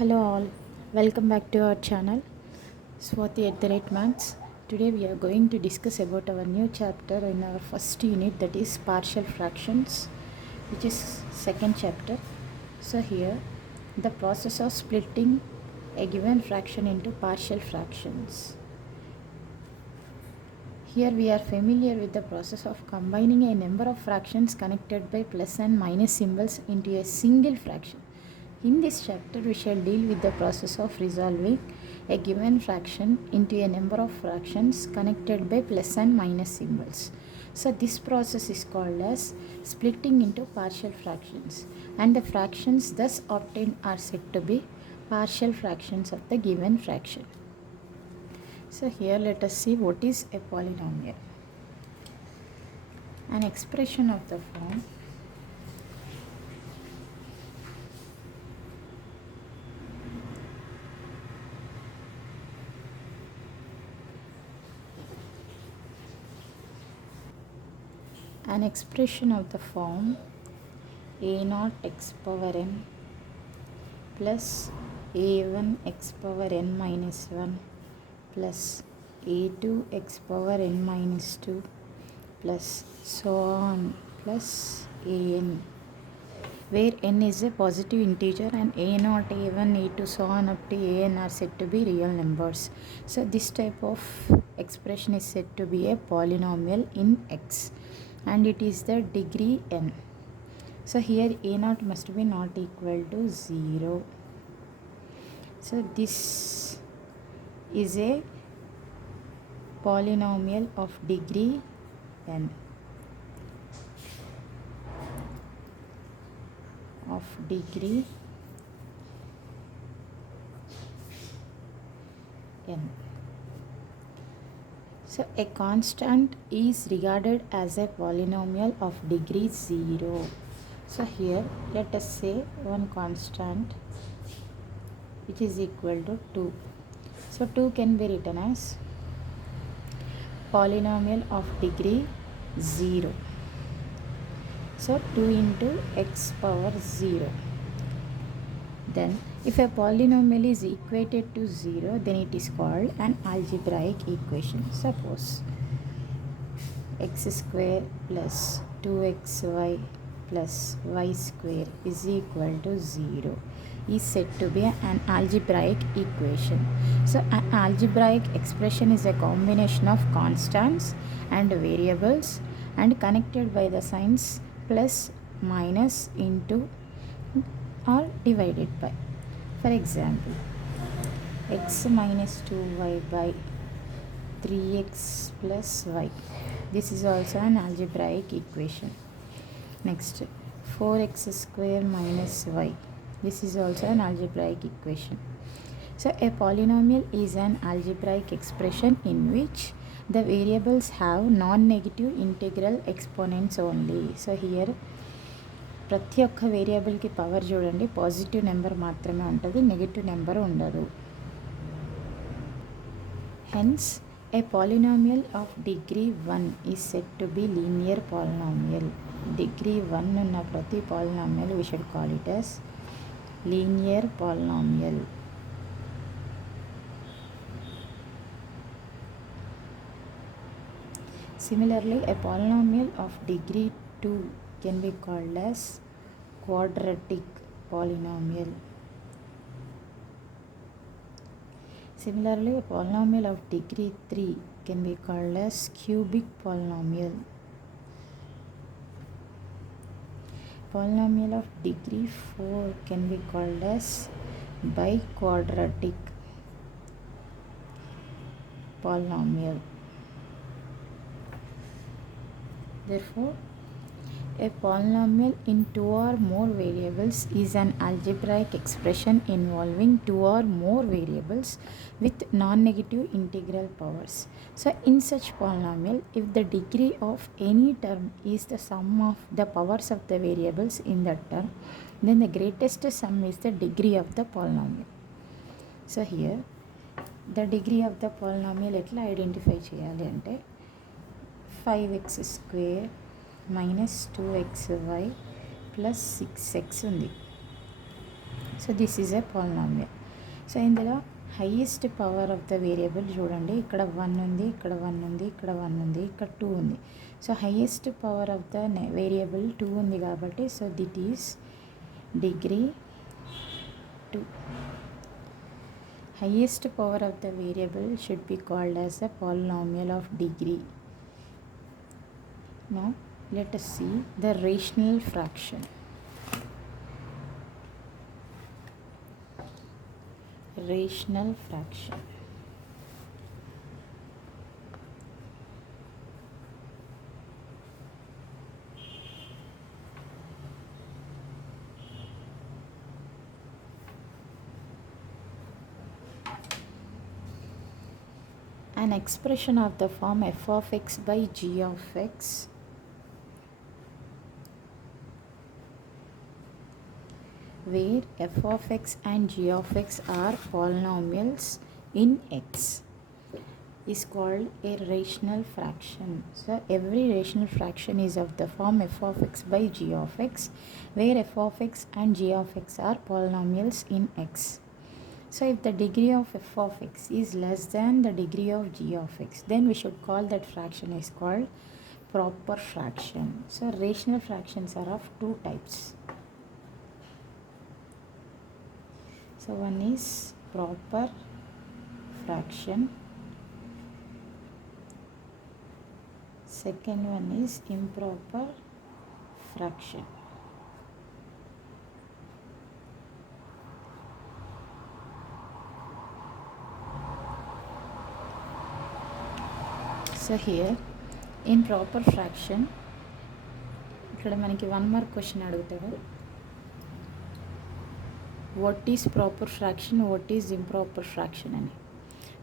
Hello all, welcome back to our channel Swati at the Rate Maths. Today we are going to discuss about our new chapter in our first unit, that is partial fractions, which is second chapter. So here the process of splitting a given fraction into partial fractions. Here we are familiar with the process of combining a number of fractions connected by plus and minus symbols into a single fraction. In this chapter, we shall deal with the process of resolving a given fraction into a number of fractions connected by plus and minus symbols. So this process is called as splitting into partial fractions, and the fractions thus obtained are said to be partial fractions of the given fraction. So here let us see what is a polynomial. An expression of the form a0 x power n plus a1 x power n minus 1 plus a2 x power n minus 2 plus so on plus an, where n is a positive integer and a0, a1, a2, so on up to an are said to be real numbers. So this type of expression is said to be a polynomial in x, and it is the degree n. So here a0 must be not equal to 0. So this is a polynomial of degree n. So a constant is regarded as a polynomial of degree 0. So here let us say one constant which is equal to 2. So 2 can be written as polynomial of degree 0. So 2 into x power 0. Then if a polynomial is equated to 0, then it is called an algebraic equation. Suppose x square plus 2xy plus y square is equal to 0 is said to be an algebraic equation. So an algebraic expression is a combination of constants and variables and connected by the signs plus, minus, into or divided by. For example, x minus 2y by 3x plus y. This is also an algebraic equation. Next, 4x square minus y. This is also an algebraic equation. So a polynomial is an algebraic expression in which the variables have non-negative integral exponents only. So here ప్రతి ఒక్క వేరియబుల్కి power చూడండి, positive number మాత్రమే ఉంటుంది, negative number ఉండదు. Hence a polynomial of degree 1 is said to be linear polynomial. Degree 1 ఉన్న ప్రతి polynomial we should call it as linear polynomial. Similarly, a polynomial of degree 2 can be called as quadratic polynomial. Similarly, a polynomial of degree 3 can be called as cubic polynomial. Polynomial of degree 4 can be called as biquadratic polynomial. Therefore, a polynomial in 2 or more variables is an algebraic expression involving 2 or more variables with non-negative integral powers. So in such polynomial, if the degree of any term is the sum of the powers of the variables in that term, then the greatest sum is the degree of the polynomial. So here the degree of the polynomial etla identify cheyali ante 5x square minus 2xy plus 6x ఉంది. So this is a polynomial. So ఇందులో highest power of the variable చూడండి, ఇక్కడ 1 ఉంది, ఇక్కడ 1 ఉంది, ఇక్కడ 1 ఉంది, ఇక్కడ 2 ఉంది. So highest power of the variable 2 ఉంది కాబట్టి so that is degree 2. Highest power of the variable should be called as a polynomial of degree. Now let us see the rational fraction. Rational fraction. An expression of the form f of x by g of x where f of x and g of x are polynomials in x is called a rational fraction. So every rational fraction is of the form f of x by g of x where f of x and g of x are polynomials in x. So if the degree of f of x is less than the degree of g of x, then we should call that fraction is called proper fraction. So rational fractions are of two types. So one is proper fraction, second one is improper fraction. So here in proper fraction ఇక్కడ మనకి 1 mark question అడుగుతాడు, what is proper fraction, what is improper fraction అని.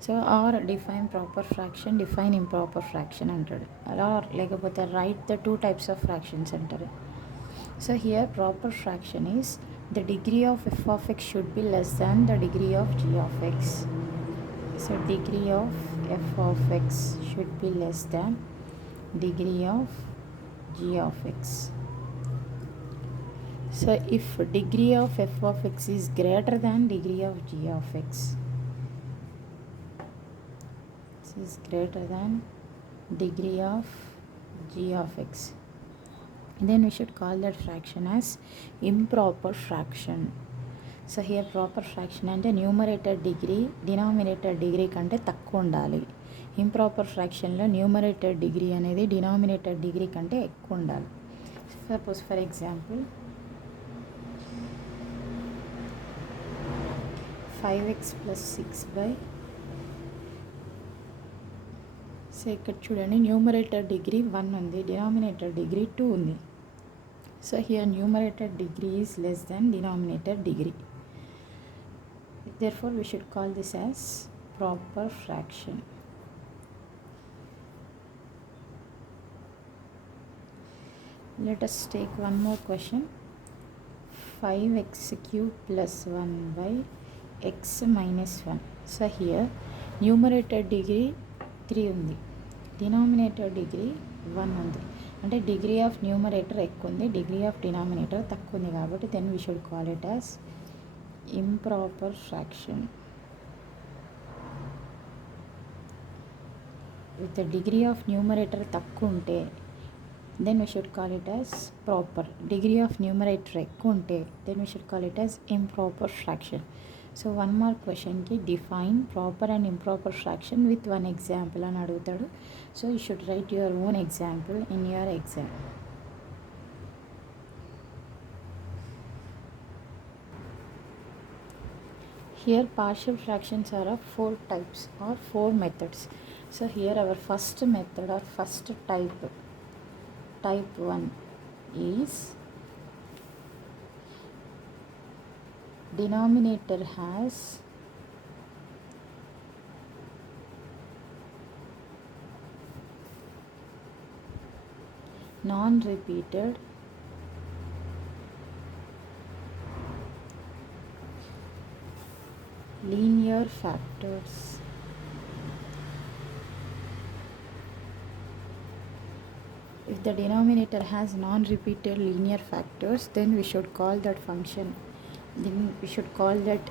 So or define proper fraction, define improper fraction అంటాడు, అలా లేకపోతే write the two types of fractions అంటారు. So here proper fraction is the degree of f of x should be less than the degree of g of x. So degree of f of x should be less than degree of g of x. So if degree of f of x is greater than degree of g of x, this is greater than degree of g of x, then we should call that fraction as improper fraction. So here proper fraction అంటే numerator degree denominator degree కంటే తక్కువ ఉండాలి. ఇంప్రాపర్ ఫ్రాక్షన్లో numerator degree అనేది denominator degree కంటే ఎక్కువ ఉండాలి. Suppose for example 5x + 6 సో ఇక్కడ చూడండి న్యూమరేటర్ డిగ్రీ 1 ఉంది, డినామినేటర్ డిగ్రీ 2 ఉంది. So here numerator degree is less than denominator degree. Therefore we should call this as proper fraction. Let us take one more question. 5x³ + 1 / x - 1. So here numerator degree 3 ఉంది, denominator degree 1 ఉంది. అంటే degree of numerator ఎక్కువ ఉంది, degree of denominator తక్కువ ఉంది కాబట్టి then we should call it as improper fraction. If the degree of numerator తక్కువ ఉంటే then we should call it as proper. Degree of numerator ఎక్కువ ఉంటే then we should call it as improper fraction. So one more question కి define proper and improper fraction with one example అని అడుగుతాడు. So you should write your own example in your exam. Here partial fractions are of 4 types or 4 methods. So here our first method or first type 1 is denominator has non-repeated linear factors. If the denominator has non-repeated linear factors, then we should call that function then we should call that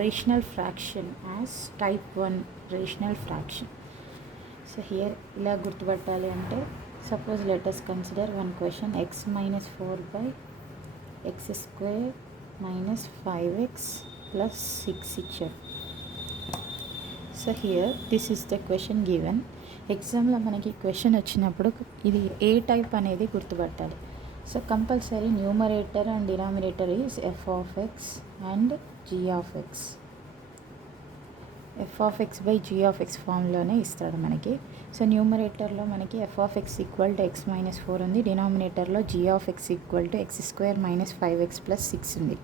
rational fraction as type 1 rational fraction. So here ఇలా గుర్తుపట్టాలి అంటే suppose let us consider one question, x minus 4 by x square minus 5x plus 6 ఇచ్చారు. So here this is the question given. ఎగ్జామ్లో మనకి question వచ్చినప్పుడు ఇది ఏ type అనేది గుర్తుపట్టాలి. So compulsory numerator and denominator is f of x and g of x. F of x by g of x ఫామ్లోనే ఇస్తాడు మనకి. సో న్యూమరేటర్లో మనకి f of x equal to x minus 4 ఉంది. డినామినేటర్లో g of x equal to x square minus 5x plus 6 ఉంది.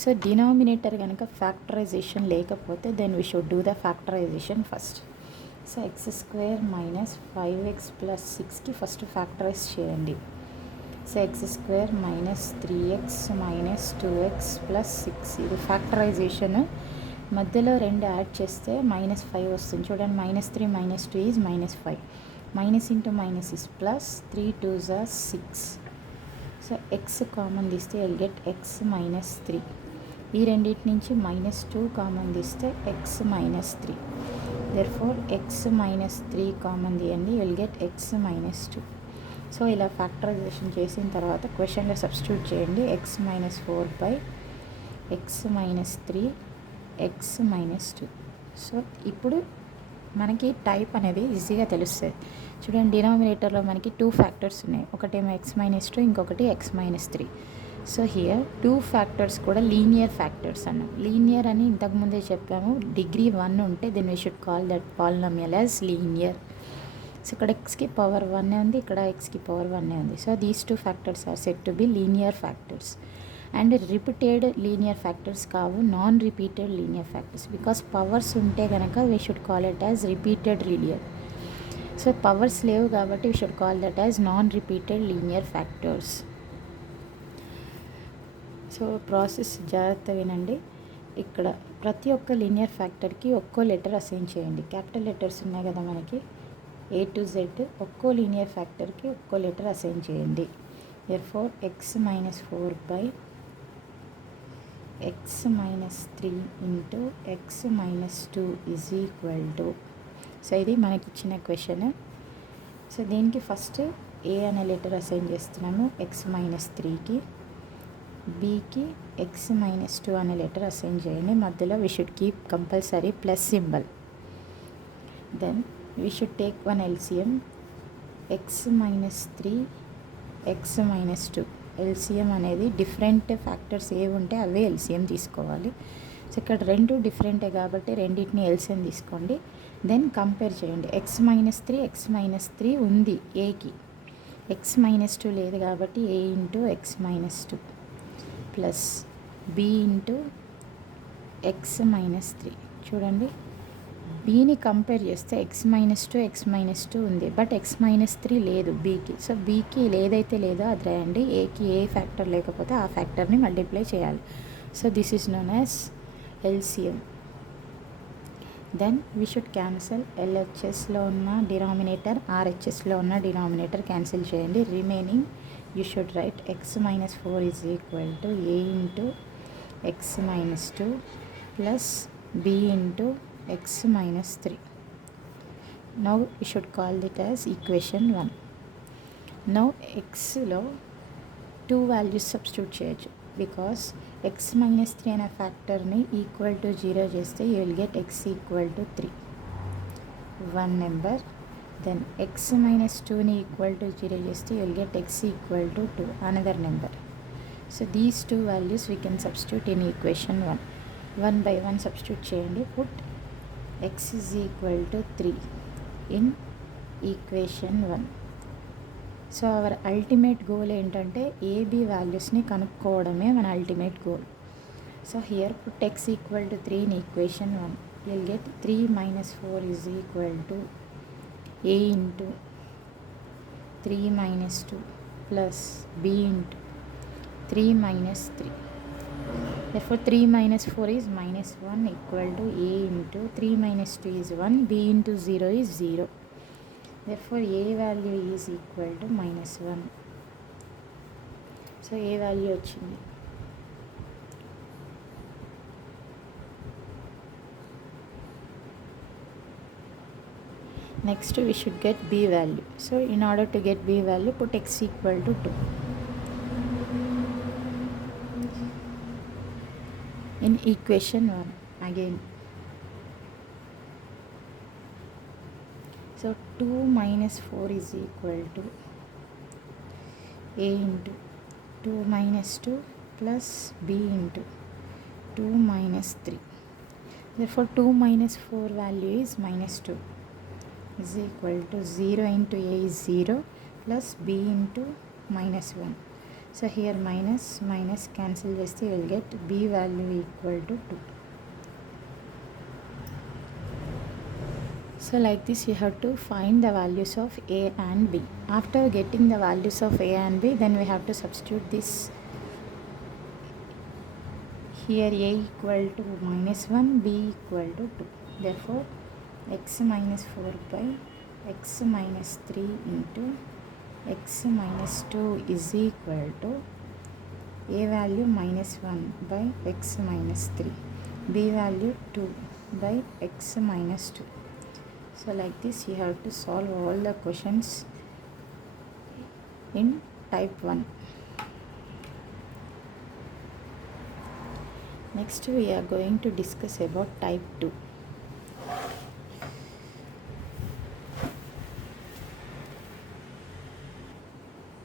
So denominator కనుక factorization లేకపోతే then we should do the factorization first. So x square minus 5x plus 6కి first factorize చేయండి. So x square minus 3x minus 2x plus 6 ఇది ఫ్యాక్టరైజేషన్. మధ్యలో 2 యాడ్ చేస్తే -5 వస్తుంది. చూడండి, -3 - 2 is -5. Minus into minus is plus, 3 2s are 6. So x common తీస్తే will get x minus 3. ఈ రెండింటి నుంచి -2 కామన్ తీస్తే x minus 3. Therefore x minus 3 common తీయండి, will get x minus 2. So ఇలా ఫ్యాక్టరైజేషన్ చేసిన తర్వాత క్వశ్చన్లో సబ్స్టిట్యూట్ చేయండి. X minus 4 by x minus 3 x minus 2. So ఇప్పుడు మనకి టైప్ అనేది ఈజీగా తెలుస్తుంది. చూడండి, డినామినేటర్లో మనకి 2 ఫ్యాక్టర్స్ ఉన్నాయి. ఒకటేమో ఎక్స్ మైనస్ 2, ఇంకొకటి x minus 3. So here 2 factors కూడా లీనియర్ ఫ్యాక్టర్స్ అన్నాం. లీనియర్ అని ఇంతకుముందే చెప్పాము. డిగ్రీ 1 ఉంటే then we should call that polynomial as linear. So ఇక్కడ ఎక్స్కి పవర్ 1 ఉంది, ఇక్కడ ఎక్స్కి పవర్ 1 ఉంది. So these 2 factors are set to be linear factors. And repeated linear factors కావు, non repeated linear factors. Because powers ఉంటే కనుక we should call it as repeated linear. So powers లేవు కాబట్టి we should call that as non repeated linear factors. So process జాగ్రత్త వినండి. ఇక్కడ ప్రతి ఒక్క లీనియర్ ఫ్యాక్టర్కి ఒక్కో లెటర్ అసైన్ చేయండి. క్యాపిటల్ లెటర్స్ ఉన్నాయి కదా మనకి, A to Z. ఒక్కో లీనియర్ ఫ్యాక్టర్కి ఒక్కో లెటర్ అసైన్ చేయండి. therefore X minus 4 by x minus 3 into x minus 2 is equal to. So ఇది మనకి ఇచ్చిన క్వశ్చన్. సో దీనికి ఫస్ట్ ఏ అనే లెటర్ అసైన్ చేస్తున్నాము ఎక్స్ మైనస్ 3కి, బీకి ఎక్స్ మైనస్ 2 అనే లెటర్ అసైన్ చేయండి. మధ్యలో we should keep compulsory plus symbol. Then we should take one LCM, x minus 3 x minus 2. LCM అనేది డిఫరెంట్ ఫ్యాక్టర్స్ ఏవి ఉంటే అవే ఎల్సిఎం తీసుకోవాలి. సో ఇక్కడ 2 డిఫరెంటే కాబట్టి రెండింటిని ఎల్సిఎం తీసుకోండి. దెన్ కంపేర్ చేయండి. ఎక్స్ మైనస్ 3 ఉంది ఏకి, ఎక్స్ మైనస్ 2 లేదు కాబట్టి a into x minus 2 plus B into x minus 3. చూడండి, బీని కంపేర్ చేస్తే ఎక్స్ మైనస్ 2 ఉంది, బట్ ఎక్స్ మైనస్ 3 లేదు బీకి. సో బీకి ఏదైతే లేదో అది రాయండి. ఏకి ఏ ఫ్యాక్టర్ లేకపోతే ఆ ఫ్యాక్టర్ని మల్టిప్లై చేయాలి. So this is known as LCM. Then we should cancel. ఎల్హెచ్ఎస్లో ఉన్న డినామినేటర్, ఆర్హెచ్ఎస్లో ఉన్న డినామినేటర్ క్యాన్సిల్ చేయండి. Remaining you should write x minus 4 is equal to A into x minus 2 plus B into x minus 3. Now we should call it as equation 1. Now xలో 2 values substitute చేయొచ్చు. Because x minus 3 అనే ఫ్యాక్టర్ని equal to 0 చేస్తే you will get x equal to 3, one number. Then x minus 2ని equal to 0 చేస్తే you will get x equal to 2, another number. So these 2 values we can substitute in equation 1. One by one substitute చేయండి. Put x is equal to 3 in equation 1. So our ultimate goal ఏంటంటే A వాల్యూస్ని కనుక్కోవడమే మన ultimate goal. So here put x equal to 3 in equation 1. Will get 3 minus 4 is equal to A into 3 minus 2 plus B into 3 minus 3. Therefore 3 minus 4 is minus 1 equal to a into 3 minus 2 is 1, b into 0 is 0. Therefore a value is equal to minus 1. So a value వచ్చింది. Next we should get b value. So in order to get b value, put x equal to 2. In equation 1 again. So 2 minus 4 is equal to a into 2 minus 2 plus b into 2 minus 3. Therefore 2 minus 4 value is minus 2 is equal to 0 into a is 0 plus b into minus 1. So here minus cancel cheste you will get b value equal to 2. So like this you have to find the values of a and b. After getting the values of a and b, then we have to substitute this. Here a equal to minus 1, b equal to 2. Therefore x minus 4 by x minus 3 into x minus 2 is equal to a value minus 1 by x minus 3, b value 2 by x minus 2. So like this you have to solve all the questions in type 1. Next we are going to discuss about type 2.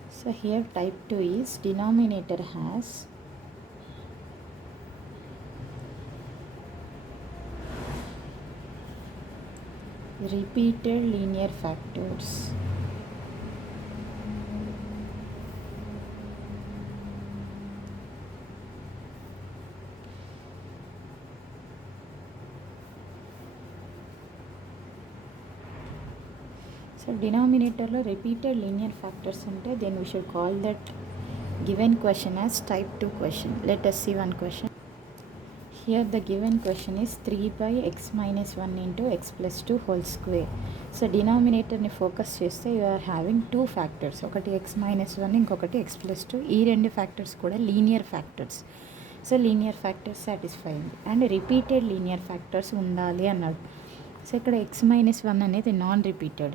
So here type 2 is denominator has repeated linear factors. So denominator lo repeated linear factors unte, then we should call that given question as type 2 question. Let us see one question. Here the given question is 3 by x minus 1 into x plus 2 whole square. So denominator ni focus cheste you are having two factors. Okati x minus 1 inkokati x plus 2. Ee rendu factors kuda linear factors. So linear factors satisfying and repeated linear factors undali annadu. So ఇక్కడ x minus 1 అనేది non repeated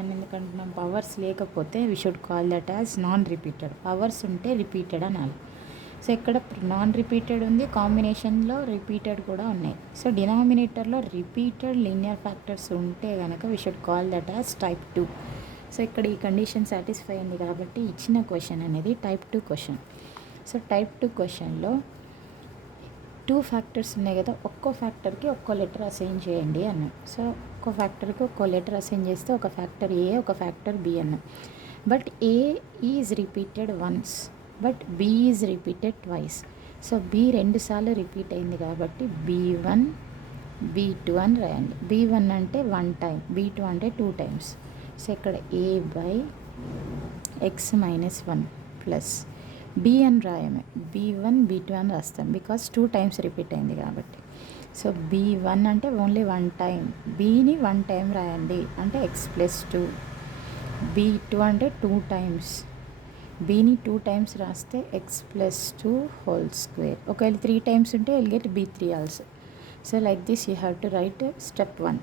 అని ఎందుకంటున్నాం, పవర్స్ లేకపోతే we should call that as non repeated. Powers ఉంటే రిపీటెడ్ అనాలి. సో ఇక్కడ non repeated ఉంది, కాంబినేషన్లో రిపీటెడ్ కూడా ఉన్నాయి. సో డినామినేటర్లో రిపీటెడ్ లీనియర్ ఫ్యాక్టర్స్ ఉంటే కనుక we should call that as type 2. సో ఇక్కడ ఈ కండిషన్ సాటిస్ఫై అయింది కాబట్టి ఇచ్చిన క్వశ్చన్ అనేది టైప్ 2 క్వశ్చన్. సో టైప్ 2 క్వశ్చన్లో 2 ఫ్యాక్టర్స్ ఉన్నాయి కదా, ఒక్కో ఫ్యాక్టర్కి ఒక్కో లెటర్ అసైన్ చేయండి అన్నాం. సో ఒక్కో ఫ్యాక్టర్కి ఒక్కో లెటర్ అసైన్ చేస్తే ఒక ఫ్యాక్టర్ ఏ, ఒక ఫ్యాక్టర్ బి అన్నాం. But A is repeated once, but B is repeated twice. So B 2 సార్లు రిపీట్ అయింది కాబట్టి B1 B2 అని రాయండి. B1 అంటే 1 టైం, B2 అంటే 2 టైమ్స్. సో ఇక్కడ a by x minus 1 plus b అని రాయమే, B1 B2 అని రాస్తాం బికాస్ 2 టైమ్స్ రిపీట్ అయింది కాబట్టి. సో B1 అంటే ఓన్లీ 1 టైం, బీని 1 టైం రాయండి అంటే ఎక్స్ ప్లస్ 2. B2 అంటే 2 టైమ్స్, బీని 2 టైమ్స్ రాస్తే ఎక్స్ ప్లస్ 2 హోల్ స్క్వేర్. ఒకవేళ 3 టైమ్స్ ఉంటే will get B3 also. So like this you have to write step 1.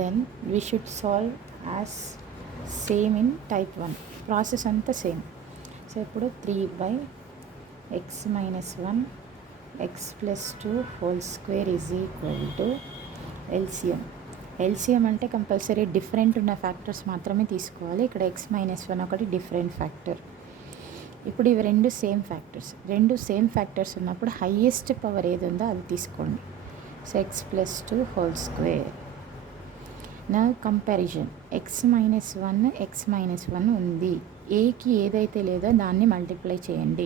Then we should solve as same in type 1. Process అంతా same. So ఇప్పుడు 3 by x minus 1 x plus 2 whole square is equal to LCM. LCM అంటే compulsory different ఉన్న factors మాత్రమే తీసుకోవాలి. ఇక్కడ X minus 1 ఒకటి different factor. ఇప్పుడు ఇవి రెండు సేమ్ ఫ్యాక్టర్స్ ఉన్నప్పుడు హైయెస్ట్ పవర్ ఏది ఉందో అది తీసుకోండి. So X plus 2 whole square. నా కంపారిజన్ ఎక్స్ మైనస్ 1 ఉంది, ఏకి ఏదైతే లేదో దాన్ని మల్టిప్లై చేయండి.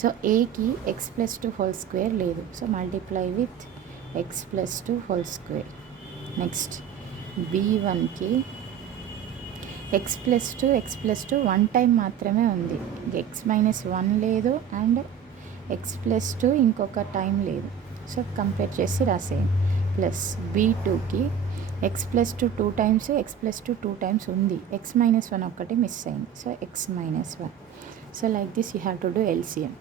సో ఏకి ఎక్స్ ప్లస్ 2 హోల్ స్క్వేర్ లేదు, so multiply with x plus 2 whole square. Next B1కి ఎక్స్ ప్లస్ 2 1 టైం మాత్రమే ఉంది, ఎక్స్ మైనస్ 1 లేదు అండ్ ఎక్స్ ప్లస్ 2 ఇంకొక టైం లేదు. సో కంపేర్ చేసి రాసేయండి. ప్లస్ B2కి x plus 2 times, x plus 2 times ఉంది, ఎక్స్ మైనస్ 1 ఒక్కటి మిస్ అయింది. So x minus 1. So like this you have to do LCM.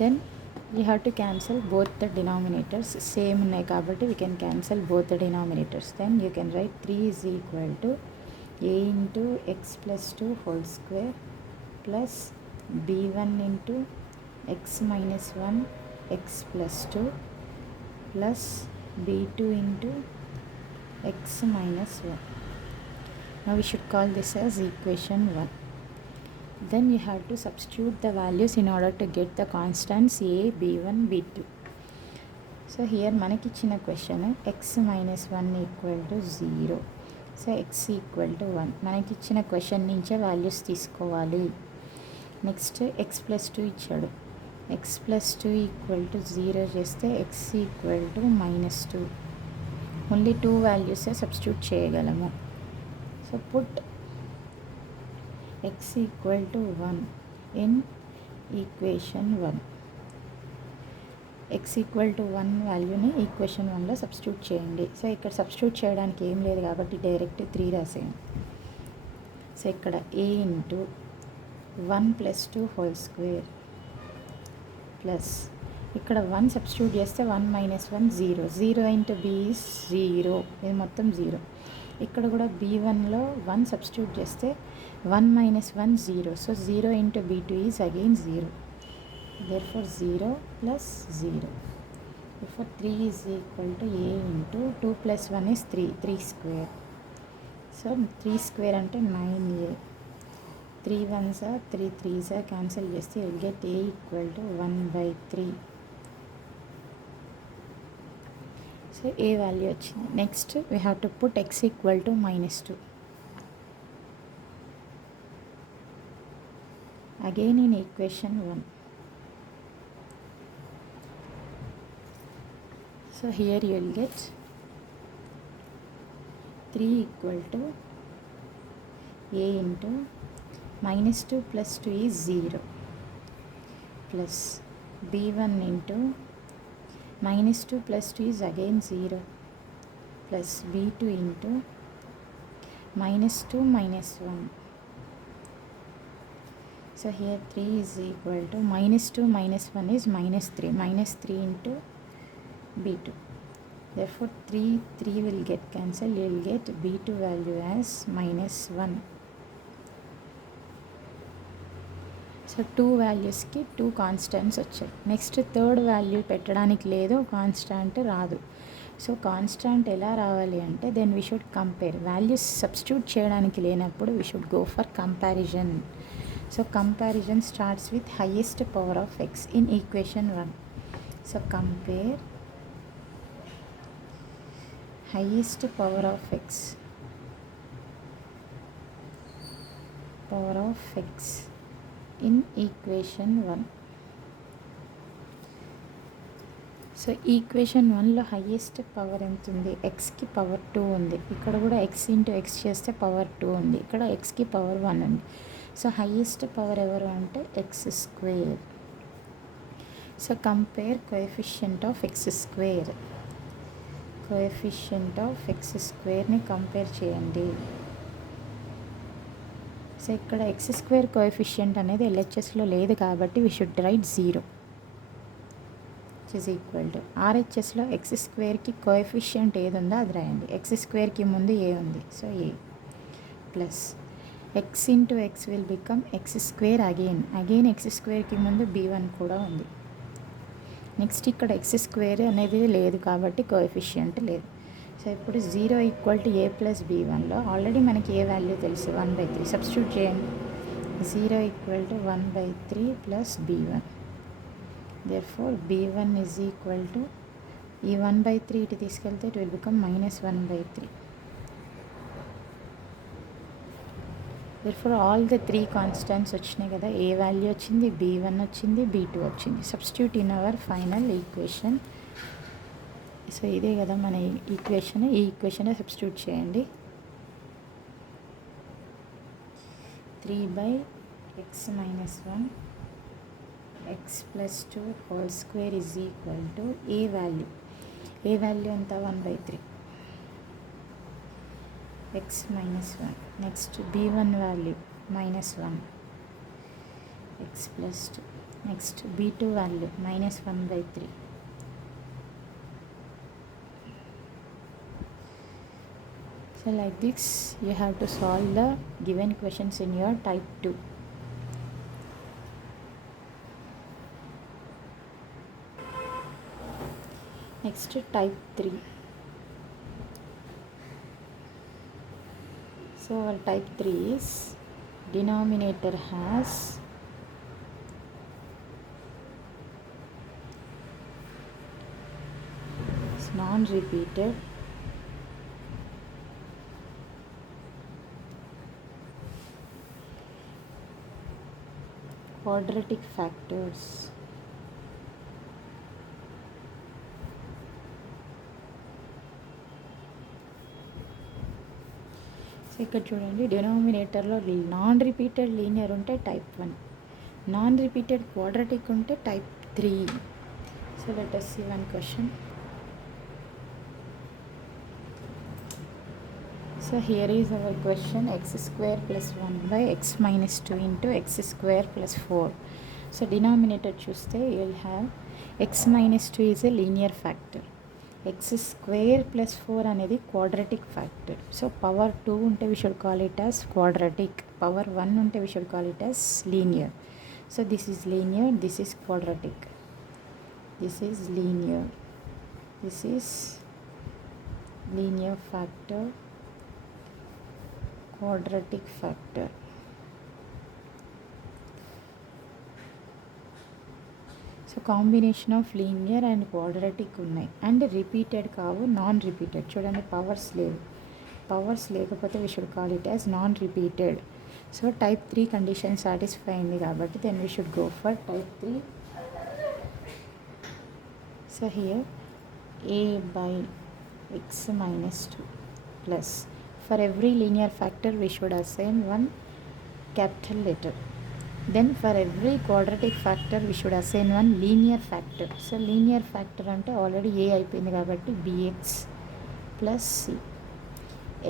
Then we have to cancel both the denominators. Same ఉన్నాయి కాబట్టి we can cancel both the denominators. Then you can write 3 is equal to a into x plus 2 whole square plus b1 into x minus 1 x plus 2 plus b2 into x minus 1. Now we should call this as equation 1. Then you have to substitute the values in order to get the constants a, b1, b2. So here మనకి ఇచ్చిన question x minus 1 equal to 0. So x equal to 1. మనకి ఇచ్చిన క్వశ్చన్ నుంచే వాల్యూస్ తీసుకోవాలి. Next x plus 2 ఇచ్చాడు. x plus 2 equal to 0 చేస్తే x equal to minus 2. Only 2 వాల్యూసే substitute చేయగలము. So put x equal to 1 in equation 1. x equal to 1 వాల్యూని ఈక్వేషన్ 1లో సబ్స్టిట్యూట్ చేయండి. సో ఇక్కడ సబ్స్టిట్యూట్ చేయడానికి ఏం లేదు కాబట్టి డైరెక్ట్ 3 రాసేయండి. సో ఇక్కడ a ఇంటూ 1 ప్లస్ 2 హోల్ స్క్వేర్ ప్లస్ ఇక్కడ 1 సబ్స్టిట్యూట్ చేస్తే 1 మైనస్ 1 0. 0 ఇంటూ b ఈజ్ 0. ఇది మొత్తం 0. ఇక్కడ కూడా b1లో 1 సబ్స్టిట్యూట్ చేస్తే 1 minus 1 0. So 0 into b2 is again 0. Therefore 0 plus 0. Therefore 3 is equal to a into 2 plus 1 is 3. 3 square. So 3 square అంటే 9a. 3 1s are 3 3s are cancel చేస్తే you will get a equal to 1 by 3. So a value వచ్చింది. Next we have to put x equal to minus 2. Again in equation 1. So here you will get 3 equal to a into minus 2 plus 2 is 0 plus b1 into minus 2 plus 2 is again 0 plus b2 into minus 2 minus 1. So here 3 is equal to minus 2 minus 1 is minus 3. Minus 3 into b2. Therefore 3 will get cancelled. You will get b2 value as minus 1. So 2 valuesకి 2 constants వచ్చాయి. Next third value పెట్టడానికి లేదు, constant రాదు. So constant ఎలా రావాలి అంటే then we should compare. Values substitute చేయడానికి లేనప్పుడు we should go for comparison. So comparison starts with highest power of x in equation 1. So compare highest power of x in equation 1. So equation 1లో highest power ఎంత ఉంది? ఎక్స్కి power 2 ఉంది. ఇక్కడ కూడా x into x చేస్తే power 2 ఉంది. ఇక్కడ ఎక్స్కి పవర్ 1 ఉంది. సో హైయెస్ట్ పవర్ ఎవరు అంటే x square. So compare coefficient of x square. Coefficient of x స్క్వేర్ని కంపేర్ చేయండి. సో ఇక్కడ ఎక్స్ స్క్వేర్ కోఎఫిషియంట్ అనేది ఎల్హెచ్ఎస్లో లేదు కాబట్టి we should write 0 is equal to ఆర్హెచ్ఎస్లో ఎక్స్ స్క్వేర్కి కోఎఫిషియంట్ ఏది ఉందో అది రాయండి. ఎక్స్ స్క్వేర్కి ముందు ఏ ఉంది, so a plus x into x will become x square again x స్క్వేర్కి ముందు b1 కూడా ఉంది. నెక్స్ట్ ఇక్కడ ఎక్స్ స్క్వేర్ అనేది లేదు కాబట్టి కోఎఫిషియంట్ లేదు. సో ఇప్పుడు 0 ఈక్వల్ టు ఏ ప్లస్ b1లో ఆల్రెడీ మనకి ఏ వాల్యూ తెలుసు 1/3. సబ్స్టిట్యూట్ చేయండి. 0 equal to 1/3 plus b1. Therefore b1 is equal to ఈ 1/3 ఇటు తీసుకెళ్తే it will become minus 1/3. Therefore all the 3 constants వచ్చినాయి కదా. ఏ వాల్యూ వచ్చింది, b1 వచ్చింది, b2 వచ్చింది. Substitute in hour final equation. So ఇదే కదా మన ఈక్వేషన్. ఈ ఈక్వేషన్ సబ్స్టిట్యూట్ చేయండి. 3/x minus 1 x plus 2 whole square is equal to a value ఎంత 1/3 x minus 1. Next b1 value minus 1 x plus 2 Next b2 value -1/3. So like this you have to solve the given questions in your type 2. Next type 3. So our type 3 is denominator has non-repeated quadratic factors. So ఇక్కడ చూడండి, డినామినేటర్లో non repeated linear ఉంటే టైప్ 1, non repeated quadratic ఉంటే టైప్ 3. So let us see one question. So here is our question: x square plus 1 by x minus 2 into x square plus 4. So denominator చూస్తే you will have x minus 2 is a linear factor, x square plus 4 అనేది quadratic factor. So power 2 ఉంటే we should call it as quadratic, power 1 ఉంటే we should call it as linear. So this is linear, this is quadratic, this is linear, this is linear factor, quadratic factor. So combination of linear and quadratic ఉన్నాయి and repeated కావు, non repeated. చూడండి powers లేవు, powers లేకపోతే we should call it as non repeated. So type 3 condition satisfy అయింది కాబట్టి then we should go for type 3. So here a by x minus 2 plus, for every linear factor we should assign one capital letter. Then for every quadratic factor we should assign one linear factor. So linear factor అంటే already a అయిపోయింది కాబట్టి bx plus c.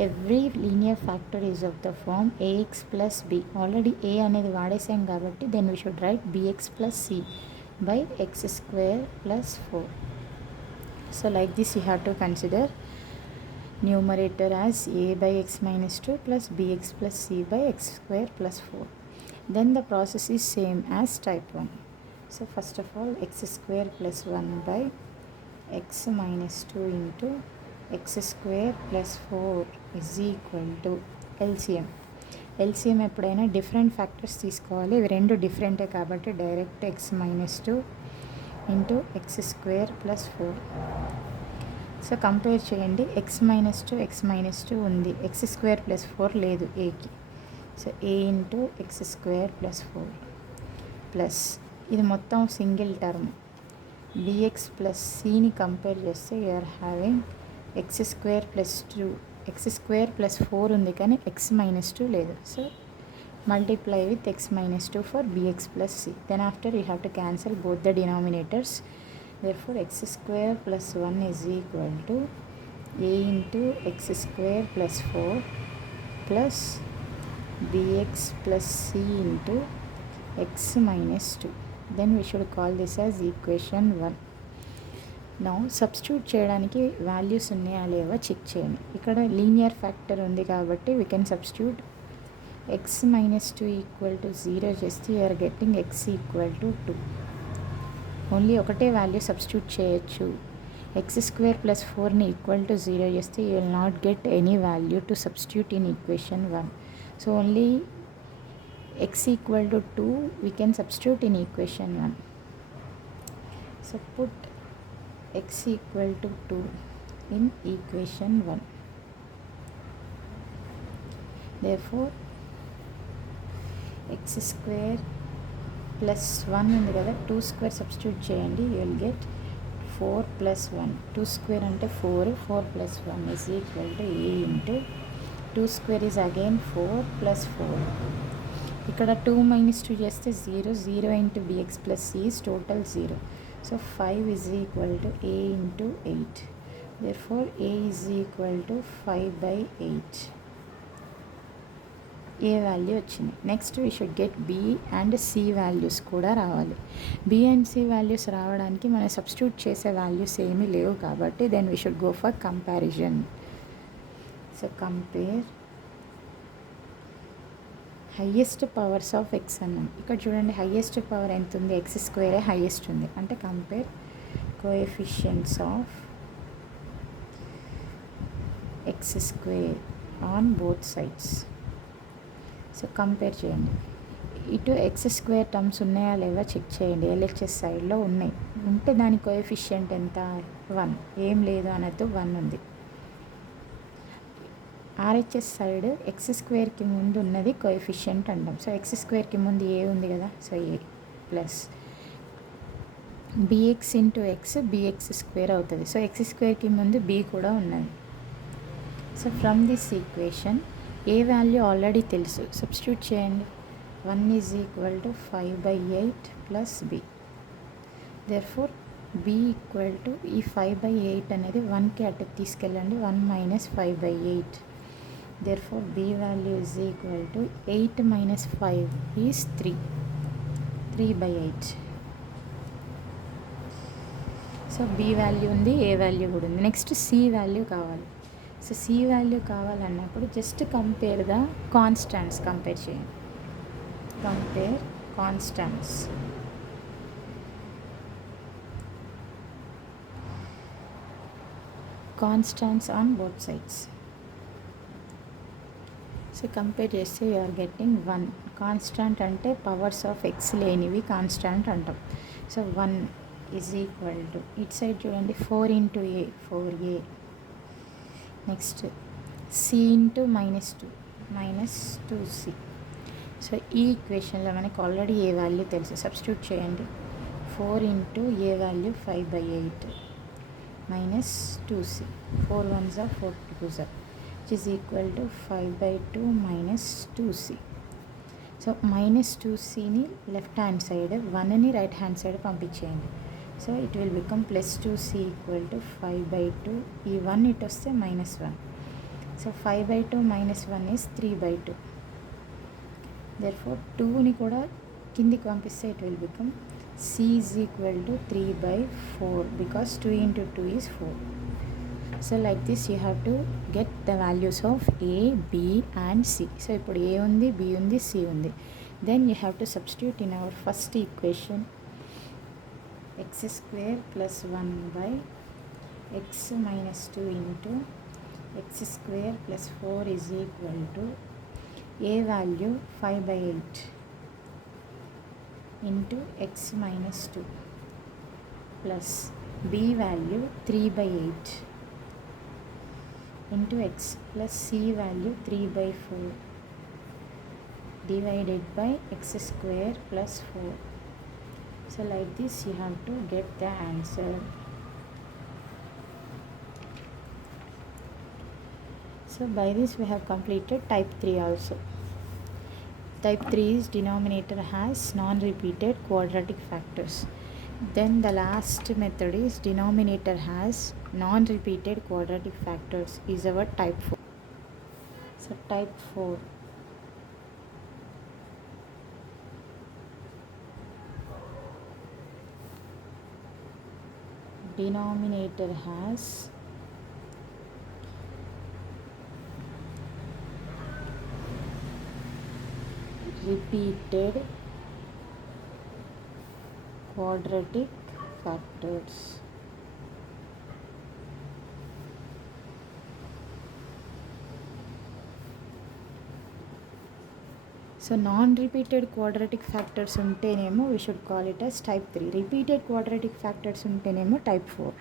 Every linear factor is of the form ax plus b. Already a అనేది వాడేసాం కాబట్టి then we should write bx plus c by x square plus 4. So like this you have to consider numerator as a by x minus 2 plus bx plus c by x square plus 4. Then the process is same as type 1. So first of all x square plus 1 by x minus 2 into x square plus 4 is equal to LCM. LCM ఎప్పుడైనా different factors తీసుకోవాలి, ఇవి రెండు డిఫరెంటే కాబట్టి direct x minus 2 into x square plus 4. So compare చేయండి, x minus 2 x minus 2 ఉంది, x square plus 4 లేదు ఏకి. So a into x square plus 4 plus ఇది మొత్తం సింగిల్ టర్మ్ bx ప్లస్ cని కంపేర్ చేస్తే you're having x square plus 2, x square plus 4 ఉంది కానీ x minus 2 లేదు. So multiply with x minus 2 for bx plus c. Then after you have to cancel both the denominators. therefore x square plus 1 is equal to a into x square plus 4 plus bx plus c into x minus 2. then we should call this as equation 1. now substitute చేయడానికి వాల్యూస్ ఉన్నాయా లేవా చెక్ చేయండి. ఇక్కడ linear factor ఉంది కాబట్టి we can substitute x minus 2 equal to 0 చేస్తే you are getting x equal to 2. Only ఒకటే value substitute చేయొచ్చు. ఎక్స్ స్క్వేర్ ప్లస్ 4ని ఈక్వల్ టు 0 చేస్తే you will not get any value to substitute in equation 1. So only x equal to 2 we can substitute in equation 1. So put x equal to 2 in equation 1. therefore x square plus 1 ఉంది కదా, 2 square substitute చేయండి, you will get 4 plus 1. 2 square అంటే 4, 4 plus 1 is equal to A into 2 square is again 4 plus 4. ఇక్కడ 2 minus 2 చేస్తే 0, 0 into bx plus c is total 0. సో 5 is equal to a into 8. therefore a is equal to 5 by 8 a value వచ్చింది. Next we should get b and c values కూడా రావాలి. B and c values రావడానికి మనం సబ్స్టిట్యూట్ చేసే వాల్యూస్ ఏమీ లేవు కాబట్టి then we should go for comparison. So compare highest powers of x అన్నాం. ఇక్కడ చూడండి హయ్యెస్ట్ పవర్ ఎంత ఉంది, ఎక్స్ స్క్వేరే హయ్యెస్ట్ ఉంది. అంటే compare coefficients of x square on both sides. So compare చేయండి. ఇటు ఎక్స్ స్క్వేర్ టర్మ్స్ ఉన్నాయా లేవా చెక్ చేయండి. ఎల్హెచ్ఎస్ సైడ్లో ఉన్నాయి. ఉంటే దాని కోఎఫిషియంట్ ఎంత 1, ఏం లేదు అనద్దు 1 ఉంది. ఆర్హెచ్ఎస్ సైడ్ ఎక్స్ స్క్వేర్కి ముందు ఉన్నది కోఎఫిషియంట్ అంటాం. సో ఎక్స్ స్క్వేర్కి ముందు ఏ ఉంది కదా, so a plus bx into x bx square అవుతుంది. సో ఎక్స్ స్క్వేర్కి ముందు బి కూడా ఉన్నది. So from this equation a value already తెలుసు, సబ్స్టిట్యూట్ చేయండి. 1 is equal to 5/8 plus b. Therefore b equal to ఈ 5/8 అనేది 1కి అటు తీసుకెళ్ళండి, 1 minus 5/8. Therefore b value is equal to 8 minus 5 is 3/8. So b value ఉంది, ఏ వాల్యూ కూడా ఉంది. నెక్స్ట్ సి వాల్యూ కావాలి. సో సి వాల్యూ కావాలన్నప్పుడు just compare the constants compare చేయండి. Compare constants. Constants on both sides. So compare చేస్తే you're getting 1. Constant అంటే powers of x లేనివి constant అంటాం. So 1 is equal to it side చూడండి 4 into a 4a. Next c into -2 -2c. So ఈ ఈక్వేషన్లో మనకి already a value తెలుసు, substitute చేయండి. 4 into a value 5/8 -2c. 4 1s are 4 2s are, which is equal to 5/2 -2c. So -2cని left hand side, 1ని right hand side పంపించేయండి. So it will become +2c equal to 5/2. ఈ 1 ఇటు వస్తే -1. సో 5/2 -1 ఈజ్ 3/2. దేర్ఫోర్ 2ని కూడా కిందికి పంపిస్తే it will become c is equal to 3/4 because 2 into 2 is 4. So like this you have to get the values of A, B and C. So ఇప్పుడు A ఉంది, B ఉంది, సి ఉంది. Then you have to substitute in our first equation x square plus 1/x minus 2 into x square plus 4 is equal to a value 5/8 into x minus 2 plus b value 3/8 into x plus c value 3/4 divided by x square plus 4. So like this you have to get the answer. So by this we have completed type 3 also. Type 3 is denominator has non-repeated quadratic factors. Then the last method is denominator has non-repeated quadratic factors is our type 4. So type 4. Denominator has repeated quadratic factors. So non-repeated quadratic factors ఉంటేనేమో we should call it as type 3. Repeated quadratic factors ఉంటేనేమో type 4.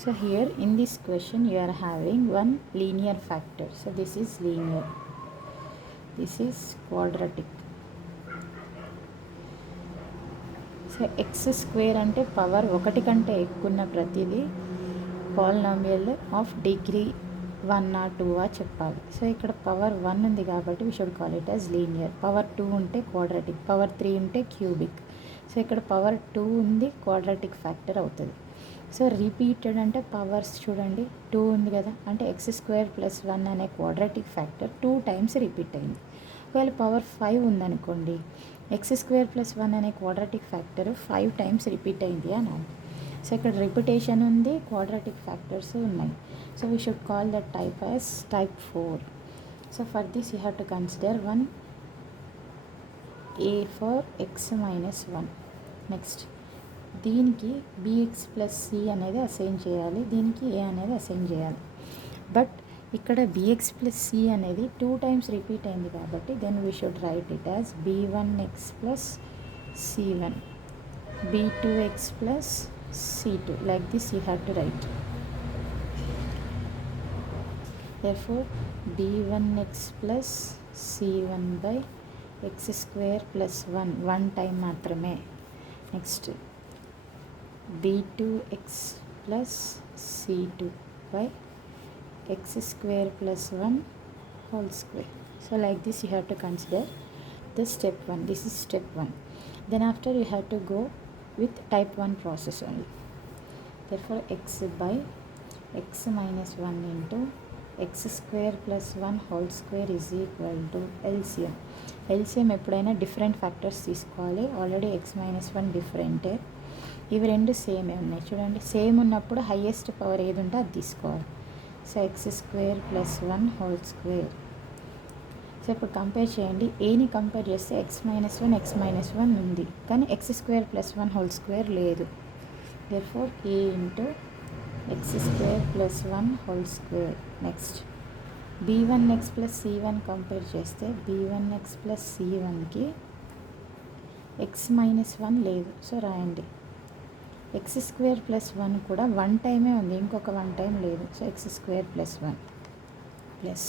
So here in this question you are having one linear factor. So this is linear. This is quadratic. So x square అంటే పవర్ 1 కంటే ఎక్కువ ఉన్న ప్రతిదీ polynomial of degree 1 or 2 చెప్పాలి. సో ఇక్కడ పవర్ 1 ఉంది కాబట్టి we should call it as linear. Power 2 ఉంటే క్వాడ్రాటిక్, పవర్ 3 ఉంటే క్యూబిక్. సో ఇక్కడ పవర్ 2 ఉంది, క్వాడ్రాటిక్ ఫ్యాక్టర్ అవుతుంది. సో రిపీటెడ్ అంటే పవర్స్ చూడండి 2 ఉంది కదా, అంటే x² + 1 అనే క్వాడ్రాటిక్ ఫ్యాక్టర్ 2 టైమ్స్ రిపీట్ అయింది. ఒకవేళ పవర్ 5 ఉందనుకోండి, x² + 1 అనే క్వాడ్రాటిక్ ఫ్యాక్టర్ 5 టైమ్స్ రిపీట్ అయింది అన్నాను. సో ఇక్కడ రిపిటేషన్ ఉంది, క్వాడ్రాటిక్ ఫ్యాక్టర్స్ ఉన్నాయి. So we should call that type as type 4. So for this you have to consider one a for x-1. Next దీనికి bx+c అనేది అసైన్ చేయాలి, దీనికి a అనేది అసైన్ చేయాలి. బట్ ఇక్కడ bx+c అనేది 2 టైమ్స్ రిపీట్ అయింది కాబట్టి then we should write it as b1x + c1, b2x + c2. Like this you have to write. therefore b1x + c1 by x² + 1 time మాత్రమే. Next b2x + c2 by x² + 1 whole square. So like this you have to consider this step 1. This is step 1. Then after you have to go with type 1 process only. Therefore x by x-1 into x² + 1 whole square is equal to LCM. LCM ఎప్పుడైనా different factors తీసుకోవాలి. Already x-1 డిఫరెంటే, ఇవి రెండు సేమే ఉన్నాయి చూడండి. సేమ్ ఉన్నప్పుడు highest power ఏది ఉంటే అది తీసుకోవాలి. So x² + 1 whole square. So ఇప్పుడు కంపేర్ చేయండి, ఏని కంపేర్ చేస్తే x-1 ఉంది, కానీ x² + 1 whole square లేదు. therefore a into x² + 1 whole square. Next b1x + c1 compare చేస్తే b1x + c1కి x-1 లేదు, సో రాయండి. x² + 1 కూడా 1 టైమే ఉంది, ఇంకొక 1 టైం లేదు, సో x² + 1 ప్లస్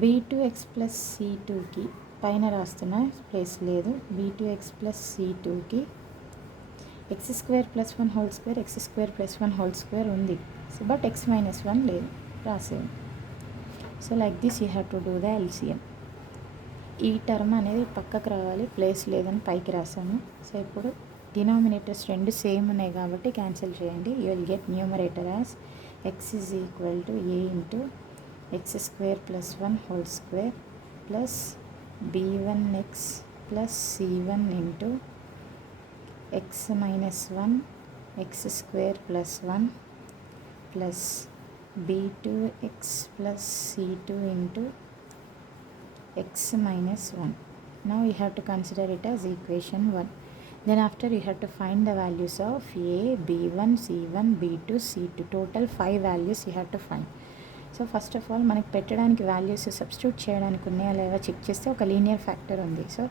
b2x + c2కి పైన రాస్తున్న ప్లేస్ లేదు, b2x + c2కి x² + 1 whole square, x² + 1 whole square ఉంది, సో బట్ x-1 లేదు, రాసేయండి. So like this you have to do the LCM. ఈ టర్మ్ అనేది పక్కకు రావాలి, ప్లేస్ లేదని పైకి రాసాము. సో ఇప్పుడు డినామినేటర్స్ రెండు సేమ్ ఉన్నాయి కాబట్టి క్యాన్సిల్ చేయండి. You will get numerator as x is equal to a into x² + 1 whole square plus b1x plus c1 into x-1 x² + 1 plus b2x plus c2 into x-1. Now you have to consider it as equation 1. Then after you have to find the values of a, b1, c1, b2, c2. Total 5 values you have to find. So first of all మనకి పెట్టడానికి values substitute చేయడానికి ఉన్నాయా లేవా చెక్ చేస్తే ఒక linear factor ఉంది. So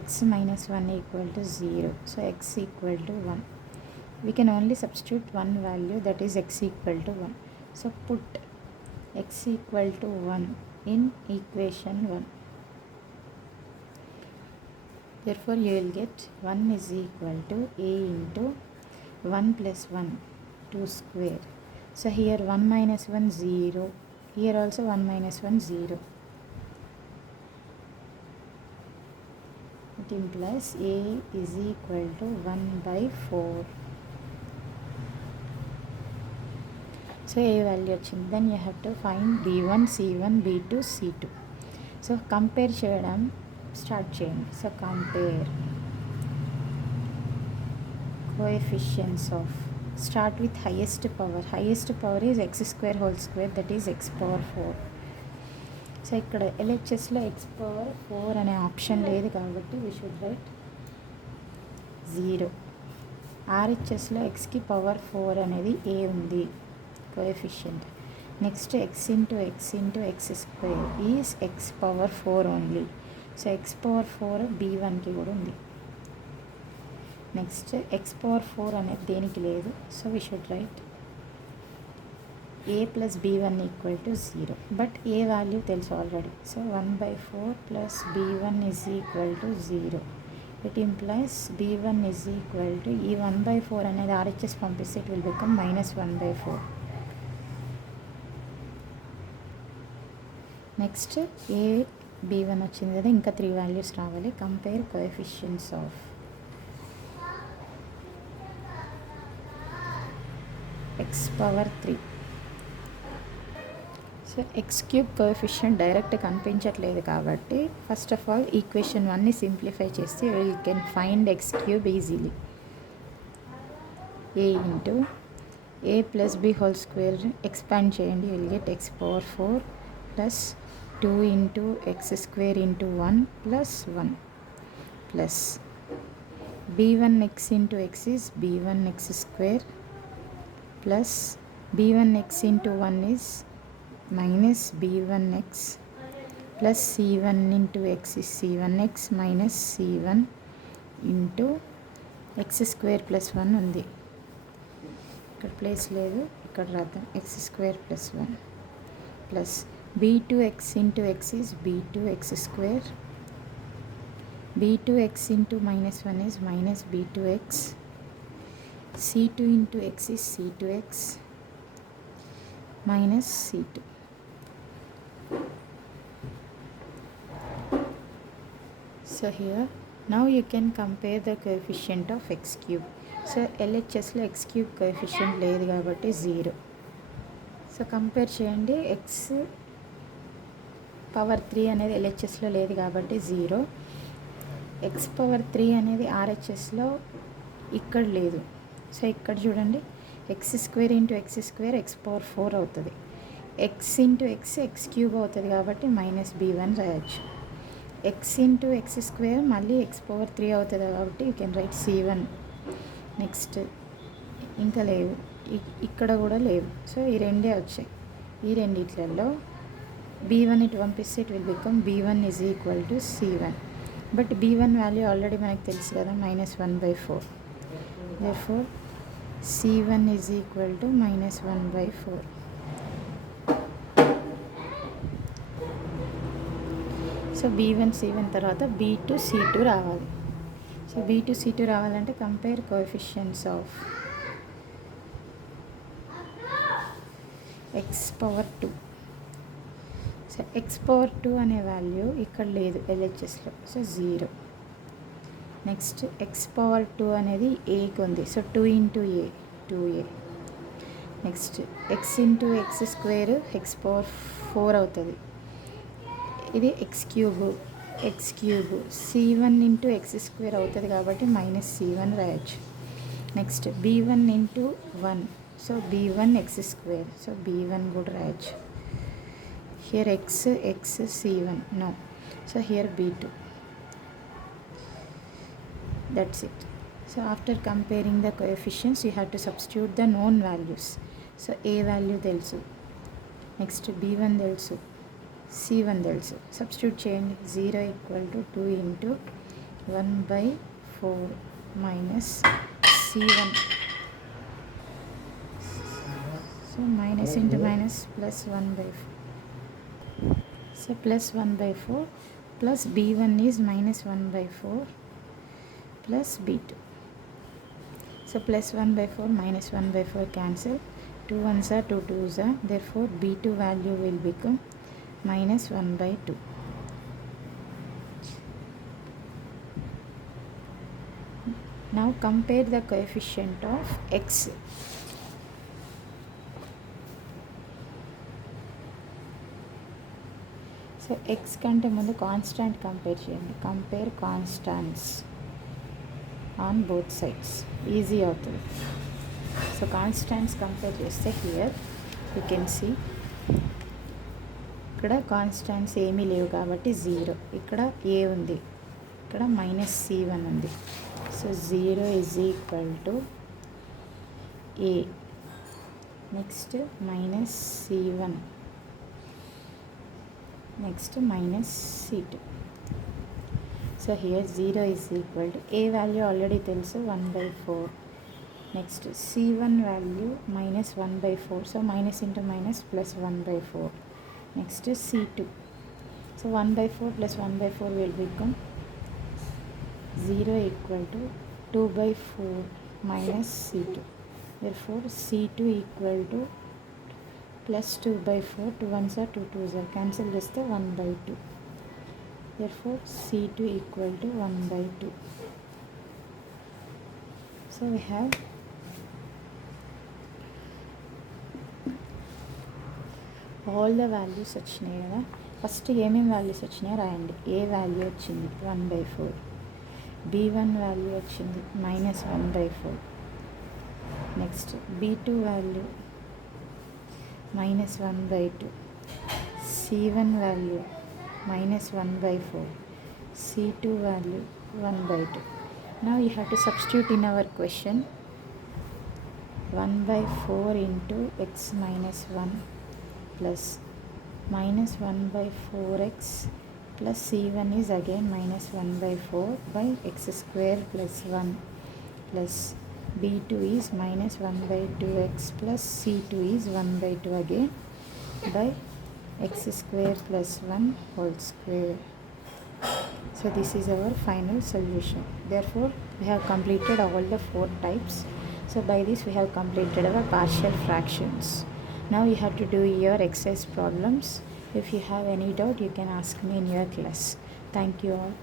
x-1 = 0, so x = 1. We can only substitute one value, that is x = 1. So put x = 1 in equation 1. Therefore you will get 1 is equal to a into 1 + 1 2 square. So here 1 - 1 0, here also 1 - 1 0. It implies a is equal to 1/4. సో ఏ వాల్యూ వచ్చింది. Then you have to find b1, c1, b2, c2. So compare చేయడం start చేయండి. So compare coefficients of, start with highest power. Highest power is x² whole square, that is x⁴. సో ఇక్కడ LHSలో x⁴ అనే option లేదు కాబట్టి we should write 0. RHSలో xకి పవర్ 4 అనేది a ఉంది coefficient. Next x into x² is x⁴ only. So x⁴ b1కి కూడా ఉంది. నెక్స్ట్ x⁴ అనేది దేనికి లేదు, so we should write a + b1 = 0. But a value తెలుసు already. So 1/4 + b1 = 0. It implies b1 = ఈ 1/4 అనేది RHS పంపిస్తే it will become -1/4. Next a b1 వచ్చింది కదా, ఇంకా 3 వాల్యూస్ రావాలి. Compare coefficients of x power 3. So x cube coefficient direct కనిపించట్లేదు కాబట్టి ఫస్ట్ ఆఫ్ ఆల్ ఈక్వేషన్ 1ని సింప్లిఫై చేస్తే you can find x cube easily. A into a plus b whole square expand చేయండి, will get x power 4 plus 2 into x square into 1 plus 1 plus b1x into x is b1x square plus b1x into 1 is minus b1x plus c1 into x is c1x minus c1 into x square plus 1 ఉంది, ఇక్కడ ప్లేస్ లేదు, ఇక్కడ రాద్దాం x square plus 1 plus b2x into x is b2x square, b2x into minus 1 is minus b2x, c2 into x is c2x minus c2. So here now you can compare the coefficient of x cube. So LHSలో x cube coefficient లేదు కాబట్టి 0. So compare చేయండి, x power 3 అనేది LHSలో లేదు కాబట్టి 0, x power 3 అనేది RHSలో ఇక్కడ లేదు. సో ఇక్కడ చూడండి, X square into x square x power 4 అవుతుంది, X into X X cube అవుతుంది కాబట్టి మైనస్ b1 రాయొచ్చు. ఎక్స్ ఇంటూ ఎక్స్ స్క్వేర్ మళ్ళీ ఎక్స్ పవర్ 3 అవుతుంది కాబట్టి you can write c1. Next ఇంకా లేవు, ఇక్కడ కూడా లేవు, సో ఈ రెండే వచ్చాయి. ఈ రెండిట్లలో b1 ఇటు పంపిస్తే it will become b1 is equal to c1, but b1 value already మనకు తెలుసు కదా, -1/4. therefore c1 is equal to -1/4. So b1 c1 తర్వాత b2 c2 రావాలి. సో b2 c2 రావాలంటే compare coefficients of x power 2. So x power 2 అనే value ఇక్కడ లేదు LHSలో, సో 0. నెక్స్ట్ ఎక్స్ పవర్ 2 అనేది ఏకి ఉంది, so 2 into A 2a. Next x into x square x power 4 అవుతుంది, ఇది x cube c1 into x square అవుతుంది కాబట్టి మైనస్ c1 రాయొచ్చు. Next b1 into 1, so b1 x square, so b1 కూడా రాయొచ్చు. Here x c1 no, so here b2. That's it. So after comparing the coefficients you have to substitute the known values. So ఏ value తెలుసు, next b1 తెలుసు, c1 తెలుసు, substitute చేయండి. 0 equal to 2 ఇంటూ 1/4 minus c1, so minus into minus plus 1/4, so plus 1/4 plus b1 is -1/4 plus b2. So plus 1/4 minus 1/4 cancel, 2 1s are 2 2s are, therefore b2 value will become -1/2. Now compare the coefficient of x. So x కంటే ముందు constant compare చేయండి, compare constants on both sides, easy అవుతుంది. So constants compare చేస్తే here you can see ఇక్కడ కాన్స్టాంట్స్ ఏమీ లేవు కాబట్టి 0, ఇక్కడ ఏ ఉంది, ఇక్కడ -c1 ఉంది, సో 0 is equal to A. Next -c1, next -c2. So here 0 is equal to A value already తెలుసు 1/4, next c1 value -1/4, so minus into minus plus 1/4. Next c2, so 1/4 ప్లస్ 1/4 will become 0 equal to 2/4 minus c2. therefore c2 equal to plus 2/4, 2 1s are 2 2s are, cancel చేస్తే 1/2. therefore c2 equal to 1/2. So we have all the values వచ్చినాయి కదా. ఫస్ట్ ఏమేమి వాల్యూస్ వచ్చినాయో రాయండి. ఏ వాల్యూ వచ్చింది 1/4, b1 value వచ్చింది -1/4, next b2 value -1/2, c1 value -1/4, c2 value 1/2. Now you have to substitute in our question 1/4 into x minus 1 plus -1/4x plus c1 is again -1/4 by x square plus 1 plus b2 is -1/2x plus c2 is 1/2 again by x square plus 1 whole square. So this is our final solution. Therefore we have completed all the 4 types. So by this we have completed our partial fractions. Now you have to do your exercise problems. If you have any doubt, you can ask me in your class. Thank you all.